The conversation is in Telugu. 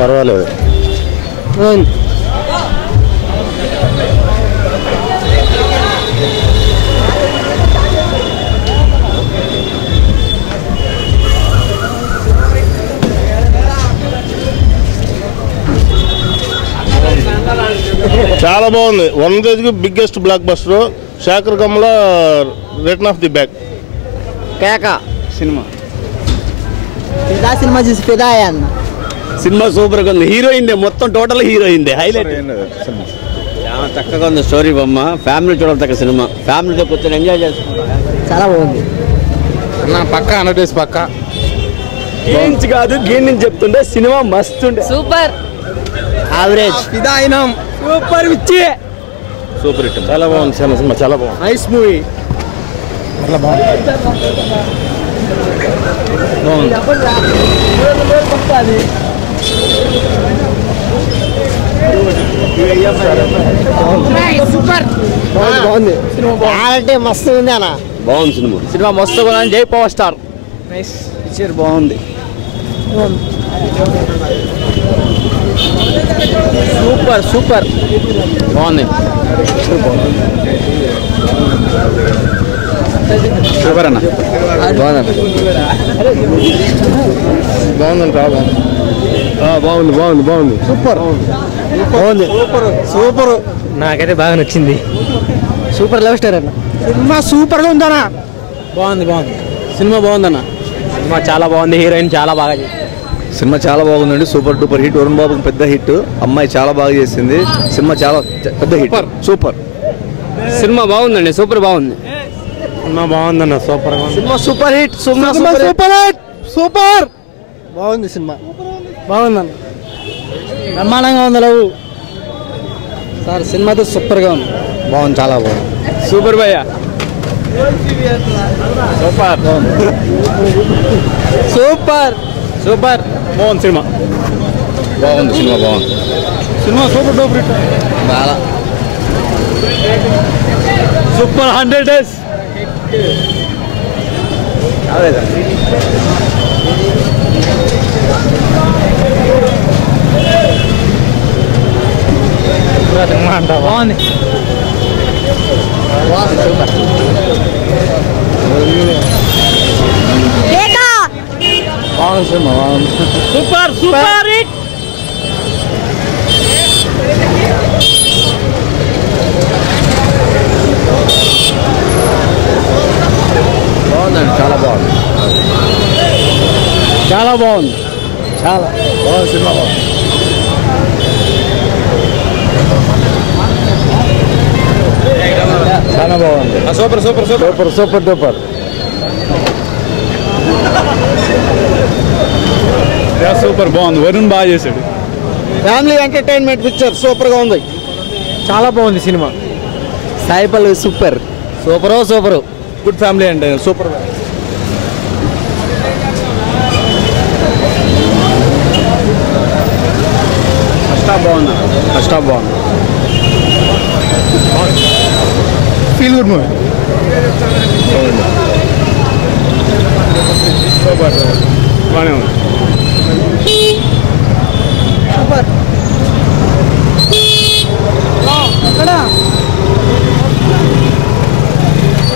పర్వాలేదు. చాలా బాగుంది. వన్ రేజ్కి biggest blockbuster. Shekhar Kammula return of the back. కేక సినిమా సినిమా చూసి ఫిదా అన్న. సినిమా సూపర్గా ఉంది. హీరోయిన్ మొత్తం టోటల్ హీరోయిన్ హైలైట్. చాలా చక్కగా ఉంది స్టోరీ. బొమ్మ ఫ్యామిలీ చూడదగ్గ సినిమా. ఫ్యామిలీతో కూర్చొని ఎంజాయ్ చేసుకుంటాం. చాలా బాగుంది అన్న. పక్క 100 days పక్క. గేమ్స్ కాదు గేమ్ నుంచి చెప్తుండే సినిమా మస్తు ఉండే. సూపర్ యావరేజ్ ఫిదా అయినాం. సూపర్ విచ్చి సూపర్ హిట్. చాలా బాగుంది సినిమా. చాలా బాగుంది. Nice movie. సూపర్ బాగుంది. క్వాలిటీ మస్తు ఉంది అన్న. బాగుంది సినిమా. సినిమా మస్తు బాగుంది. జై పవర్ స్టార్. నైస్ పిక్చర్ బాగుంది. సూపర్ సూపర్ బాగుంది. సూపర్ అన్న. బాగుంది. బాగుంది. బాగుంది. బాగుంది. సూపర్ బాగుంది. సూపర్ నాకైతే బాగా నచ్చింది. సూపర్ లవ్ స్టార్ అన్న. సినిమా సూపర్గా ఉందన్న. బాగుంది సినిమా బాగుందన్న. సినిమా చాలా బాగుంది. హీరోయిన్ చాలా బాగా సినిమా చాలా బాగుందండి. Super duper hit. వరుణ్ బాబుకి పెద్ద హిట్. అమ్మాయి చాలా బాగా చేసింది. సినిమా చాలా పెద్ద హిట్. సూపర్ సినిమా బాగుందండి. సూపర్ బాగుంది. సినిమా బాగుందన్న. Super. Cinema super hit. Super hit. Super బాగుంది. సినిమా బాగుందన్న. బ్రహ్మాండంగా ఉంది. లవ్ సార్ సినిమాతో సూపర్గా ఉంది. బాగుంది. చాలా బాగుంది. సూపర్ భయ్య. సూపర్ సూపర్ సూపర్ బాగుంది సినిమా. బాగుంది. సినిమా బాగుంది. Cinema super duper hit. చాలా సూపర్ 100 days. బాగుంది. బాగుంది. సినిమా బాగుంది. Super super hit. బాగుందండి. చాలా బాగుంది. చాలా బాగుంది. చాలా బాగుంది. సినిమా బాగుంది. చాలా బాగుంది. Super super super super super duper. Super బాగుంది. వరుణ్ బాగా చేశాడు. ఫ్యామిలీ ఎంటర్టైన్మెంట్ పిక్చర్ సూపర్గా ఉంది. చాలా బాగుంది cinema. Sai Pallavi super super good family అండి. సూపర్. ఫస్ట్ హాఫ్ బాగుంది. Feel good movie. సూపర్ బాగానే ఉంది.